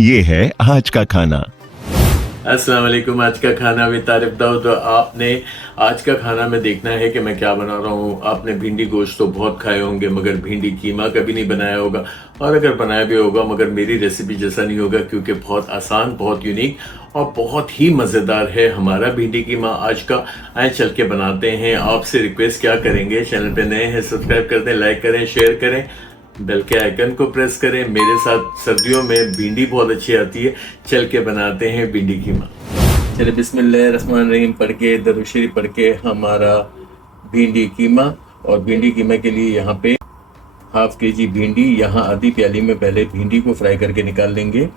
ये है आज का खाना। अस्सलाम वालेकुम। आज का खाना में तारिफ दाऊद। तो आपने आज का खाना में देखना है कि मैं क्या बना रहा हूँ। आपने भिंडी गोश्त तो बहुत खाए होंगे मगर भिंडी कीमा कभी नहीं बनाया होगा, और अगर बनाया भी होगा मगर मेरी रेसिपी जैसा नहीं होगा, क्योंकि बहुत आसान, बहुत यूनिक और बहुत ही मज़ेदार है हमारा भिंडी कीमा आज का। आए चल के बनाते हैं। आपसे रिक्वेस्ट क्या करेंगे, चैनल पे नए हैं सब्सक्राइब कर दें, लाइक करें, शेयर करें, बेल के आइकन को प्रेस करें। मेरे साथ सर्दियों में भिंडी बहुत अच्छी आती है। चल के बनाते हैं भिंडी कीमा। चलिए बिस्मिल्लाह रहमान रहीम पढ़ के, दरूद शरीफ पढ़ के हमारा भिंडी कीमा। और भिंडी कीमा के लिए यहाँ पे हाफ केजी भिंडी, यहाँ आधी प्याली में पहले भिंडी को फ्राई करके निकाल लेंगे।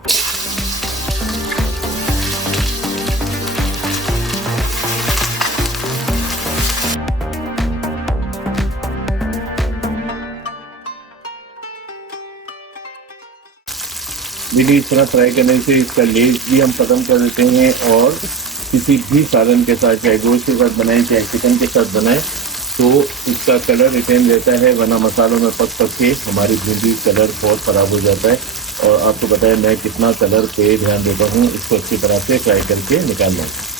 भिंडी इस तरह फ्राई करने से इसका लेस भी हम खत्म कर देते हैं, और किसी भी सालन के साथ, चाहे गोश्त के साथ बनाएं चाहे चिकन के साथ बनाएं, तो इसका कलर रिटेन रहता है। वरना मसालों में पक पक के हमारी भिंडी कलर बहुत ख़राब हो जाता है। और आपको पता है मैं कितना कलर पे ध्यान देता हूँ। इसको अच्छी तरह से फ्राई करके निकालना है।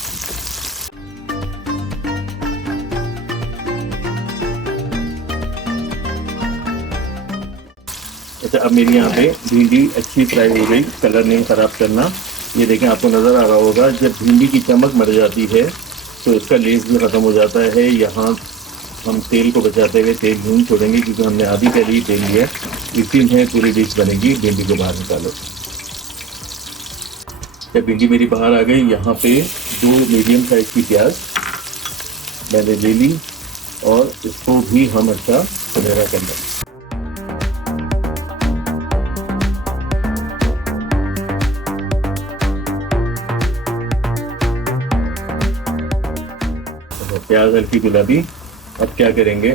अच्छा, अब मेरी यहाँ पे भिंडी अच्छी फ्राई हो गई, कलर नहीं ख़राब करना। ये देखें, आपको नज़र आ रहा होगा जब भिंडी की चमक मर जाती है तो इसका लेस भी ख़त्म हो जाता है। यहाँ हम तेल को बचाते हुए तेल नहीं छोड़ेंगे, क्योंकि हमने आधी पहले ही तेल लिया। इसी में पूरी डिश बनेगी। भिंडी को बाहर निकालो। जब भिंडी मेरी बाहर आ गई, यहाँ पे 2 मीडियम साइज़ की प्याज मैंने ले ली, और इसको भी हम अच्छा सुनहरा कर लेंगे। प्याज हल्की गुलाबी। अब क्या करेंगे,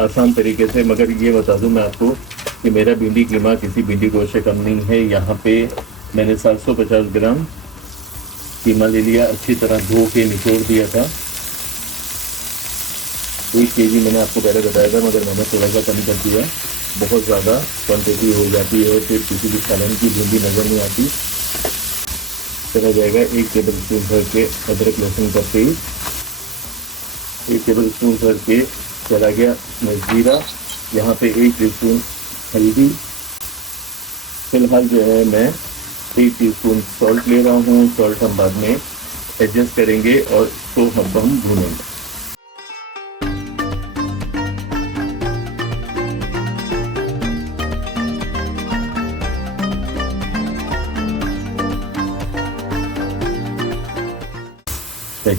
आसान तरीके से, मगर ये बता दूं मैं आपको कि मेरा भिंडी कीमा किसी भिंडी गोश्त से कम नहीं है। यहाँ पे मैंने 750 ग्राम कीमा ले लिया, अच्छी तरह धो के निचोड़ दिया था। 1 केजी मैंने आपको पहले बताया था, मगर मैंने थोड़ा सा कम कर दिया। बहुत ज़्यादा क्वान्टिटी हो जाती है, फिर किसी भी सालन की भिंडी नज़र नहीं आती। चला जाएगा 1 टेबल स्पून भर के अदरक लहसुन का पेस्ट, 1 टेबल स्पून भर के चला गया जीरा, यहाँ पे 1 टीस्पून हल्दी। फिलहाल जो है मैं 1 टीस्पून सॉल्ट ले रहा हूँ। सॉल्ट हम बाद में एडजस्ट करेंगे और इसको हम भूनेंगे।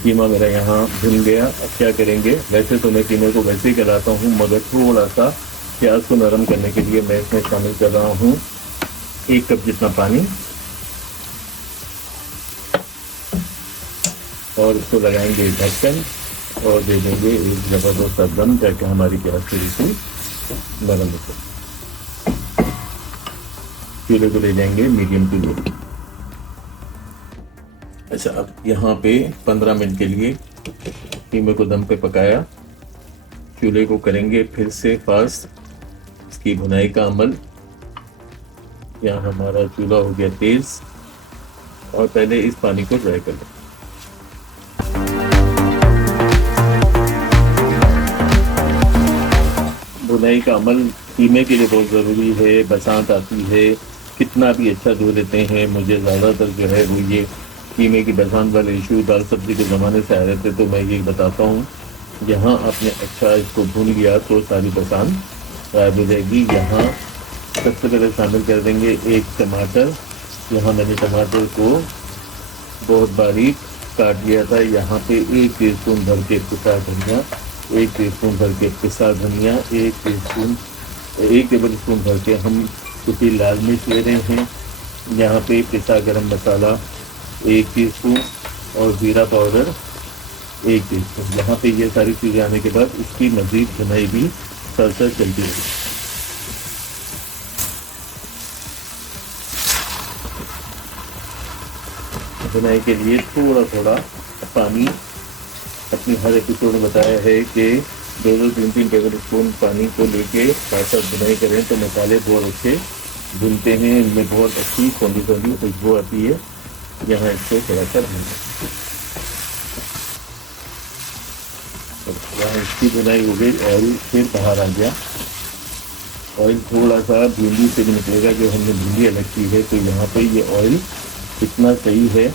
कीमा मेरा यहाँ भुन गया। अब क्या करेंगे, वैसे तो मैं कीमे को वैसे ही कराता हूँ, मगर थोड़ा सा प्याज को नरम करने के लिए मैं इसमें शामिल कर रहा हूँ 1 कप जितना पानी, और इसको लगाएंगे ढक्कन और दे देंगे एक ज़बरदस्त दम, ताकि हमारी प्याज थोड़ी सी नरम हो जाए। चूल्हे को ले जाएंगे मीडियम टू लो। अच्छा, अब यहाँ पे 15 मिनट के लिए कीमे को दम पे पकाया। चूल्हे को करेंगे फिर से फास्ट, इसकी भुनाई का अमल। यहाँ हमारा चूल्हा हो गया तेज़, और पहले इस पानी को ड्राई कर लें। भुनाई का अमल कीमे के लिए बहुत ज़रूरी है। बरसात आती है, कितना भी अच्छा धो लेते हैं, मुझे ज़्यादातर जो है वो ये कीमे की बरसात वाले इशू दाल सब्ज़ी के ज़माने से आ रहे थे, तो मैं ये बताता हूँ। यहाँ आपने अच्छा इसको भून लिया तो सारी बरसात गायब हो जाएगी। यहाँ सबसे पहले शामिल कर देंगे 1 टमाटर। यहाँ मैंने टमाटर को बहुत बारीक काट लिया था। यहाँ पे 1 टीस्पून भर के पिसा धनिया, 1 टीस्पून भर के पिसा धनिया, 1 टेबल स्पून भर के हम कुटी लाल मिर्च ले रहे हैं। यहाँ पे पिसा गरम मसाला 1 टीस्पून, और जीरा पाउडर 1 टीस्पून। यहाँ पे ये सारी चीज़ें आने के बाद इसकी मज़ीद भुनाई भी साथ साथ चलती है। भुनाई के लिए थोड़ा थोड़ा पानी, अपनी हर एपिसोड में बताया है कि 2-3 टेबल स्पून पानी को लेके साथ साथ भुनाई करें तो मसाले बहुत अच्छे भूनते हैं, इनमें बहुत अच्छी सोंधी सोंधी खुशबू आती है। यहाँ इसको थोड़ा सा यहाँ इसकी बुनाई हो गई, ऑयल फिर बाहर आ गया। ऑयल थोड़ा सा भिंडी से भी निकलेगा, जो हमने भिंडी अलग की है। तो यहाँ पे ये ऑयल इतना सही है।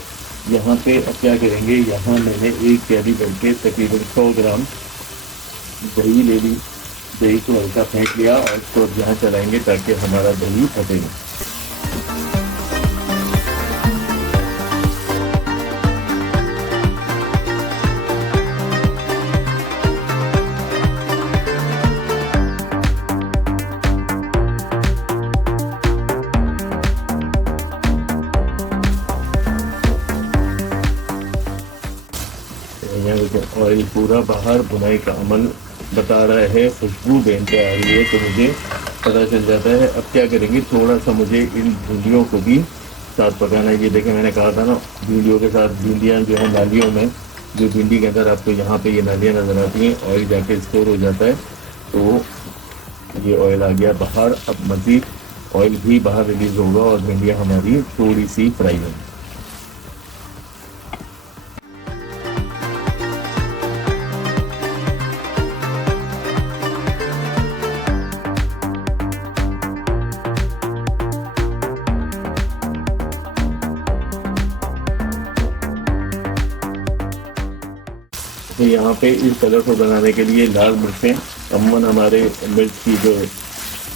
यहाँ पे अब क्या करेंगे, यहाँ मैंने एक कैरी करके तकरीबन 100 ग्राम दही ले ली। दही को हल्का फेंक लिया और इसको यहाँ चलाएंगे ताकि हमारा दही फटे नहीं। ऑयल पूरा बाहर, बुनाई का अमल बता रहा है, खुशबू बेनते आ रही है, तो मुझे पता चल जाता है। अब क्या करेंगे, थोड़ा सा मुझे इन भिंडियों को भी साथ पकाना है। ये देखें, मैंने कहा था ना, भिंडियों के साथ भिंडियाँ जो है नालियों में, जो भिंडी के अंदर आपको यहाँ पे ये नालियाँ नज़र आती हैं, ऑयल जाके स्टोर हो जाता है। तो ये ऑयल आ गया बाहर। अब मज़ीद ऑयल भी बाहर रिलीज़ होगा और भिंडियाँ हमारी थोड़ी सी फ्राई होंगी। तो यहाँ पे इस कलर को बनाने के लिए लाल मिर्चें, अमूमन हमारे मिर्च की जो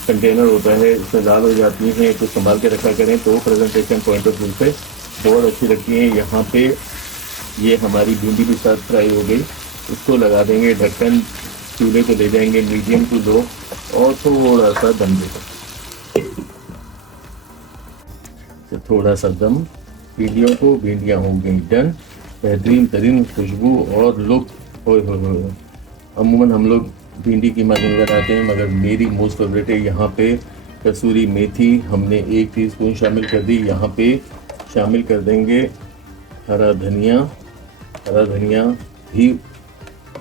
कंटेनर होता है इसमें लाल हो जाती हैं, तो संभाल के रखा करें, तो प्रेजेंटेशन पॉइंट ऑफ व्यू से बहुत अच्छी लगती हैं। यहाँ पे ये हमारी भिंडी भी साथ फ्राई हो गई। इसको लगा देंगे ढक्कन, चूल्हे को ले जाएंगे मीडियम टू लो और थोड़ा सा दम देंगे। तो थोड़ा सा दम, भिंडियों को, भिंडियाँ हो गई डन। बेहतरीन तरीन खुशबू और लुक। अमूमन हम लोग भिंडी कीमा नहीं बनाते हैं, मगर मेरी मोस्ट फेवरेट है। यहाँ पे कसूरी मेथी हमने 1 टीस्पून शामिल कर दी। यहाँ पे शामिल कर देंगे हरा धनिया। हरा धनिया भी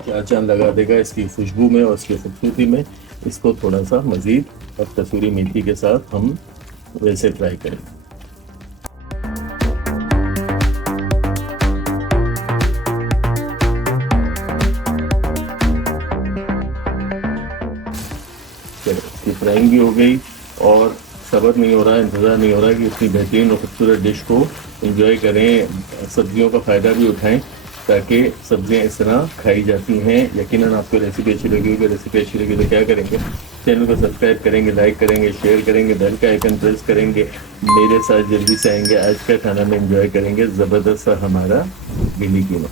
चार चांद लगा देगा इसकी खुशबू में और इसकी खूबसूरती में। इसको थोड़ा सा मज़ीद और कसूरी मेथी के साथ हम वैसे ट्राई करेंगे। इसकी फ्राइंग भी हो गई और सब्र नहीं हो रहा, इंतज़ार नहीं हो रहा कि इतनी बेहतरीन और खूबसूरत डिश को एंजॉय करें। सब्जियों का फ़ायदा भी उठाएं, ताकि सब्जियां इस तरह खाई जाती हैं। यकीनन आपको रेसिपी अच्छी लगी होगी। रेसिपी अच्छी लगी तो क्या करेंगे, चैनल को सब्सक्राइब करेंगे, लाइक करेंगे, शेयर करेंगे, बेल का आइकन प्रेस करेंगे। मेरे साथ जल्दी से आएंगे, आज का खाना में एंजॉय करेंगे ज़बरदस्त सा हमारा भिंडी कीमा।